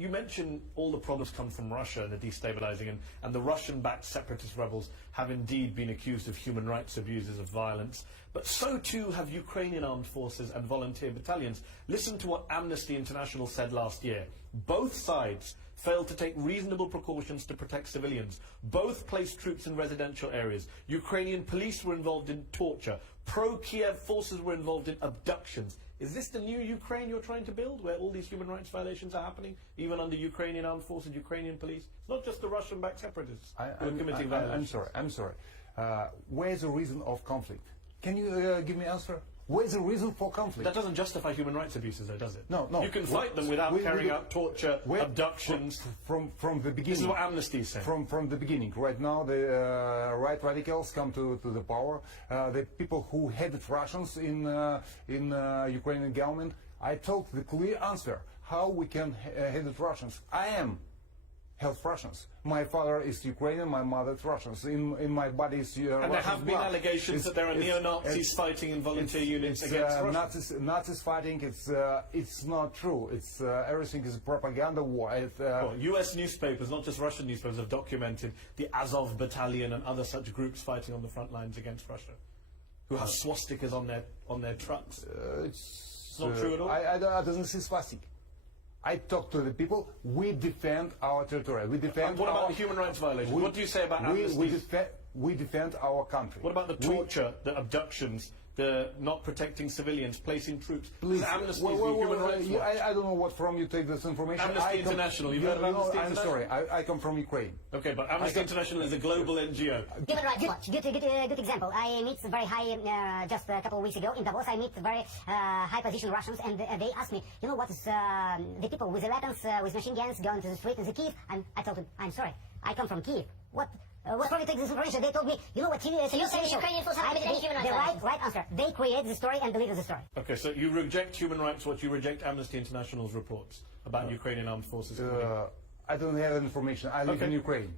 you mentioned all the problems come from Russia and the destabilizing, and the Russian-backed separatist rebels have indeed been accused of human rights abuses, of violence. But so too have Ukrainian armed forces and volunteer battalions. Listen to what Amnesty International said last year. Both sides failed to take reasonable precautions to protect civilians. Both placed troops in residential areas. Ukrainian police were involved in torture. Pro-Kiev forces were involved in abductions. Is this the new Ukraine you're trying to build, where all these human rights violations are happening, even under Ukrainian armed forces, Ukrainian police? It's not just the Russian-backed separatists who are committing violence. I'm sorry. Where's the reason of conflict? Can you give me an answer? Where's the reason for conflict? That doesn't justify human rights abuses, though, does it? No. You can fight them without carrying out torture, abductions. From the beginning. This is what Amnesty is saying. From the beginning. Right now, the right radicals come to the power. The people who hated Russians in Ukrainian government. I told the clear answer how we can hate Russians. I am help Russians. My father is Ukrainian, my mother is Russian. In my body is Russian. And there have been allegations that there are neo-Nazis fighting in volunteer units against Russia. Nazis fighting. It's not true. It's everything is propaganda war. Well, U.S. newspapers, not just Russian newspapers, have documented the Azov Battalion and other such groups fighting on the front lines against Russia, who have swastikas on their trucks. It's not true at all. I don't see swastika. I talk to the people. We defend our territory. We defend. What about the human rights violations? What do you say about Amnesty? We defend our country. What about the torture, the abductions, the not protecting civilians, placing troops? Please, Amnesty is the human rights watch. I don't know what from you take this information. Amnesty International. You've heard of Amnesty International? I'm sorry. I come from Ukraine. Okay, but Amnesty International is a global NGO. Human rights watch. Good example. I meet very high, just a couple of weeks ago in Davos, I meet very high position Russians, and they asked me, you know, what is the people with the weapons, with machine guns going to the street in the Kiev? And I told them, I'm sorry, I come from Kiev. What from you take this information? They told me, you know what, so you're saying Ukrainian forces have any human rights? The right answer. They create the story and believe the story. Okay, so you reject Human Rights Watch, you reject Amnesty International's reports about Ukrainian armed forces? I don't have information. I live in Ukraine.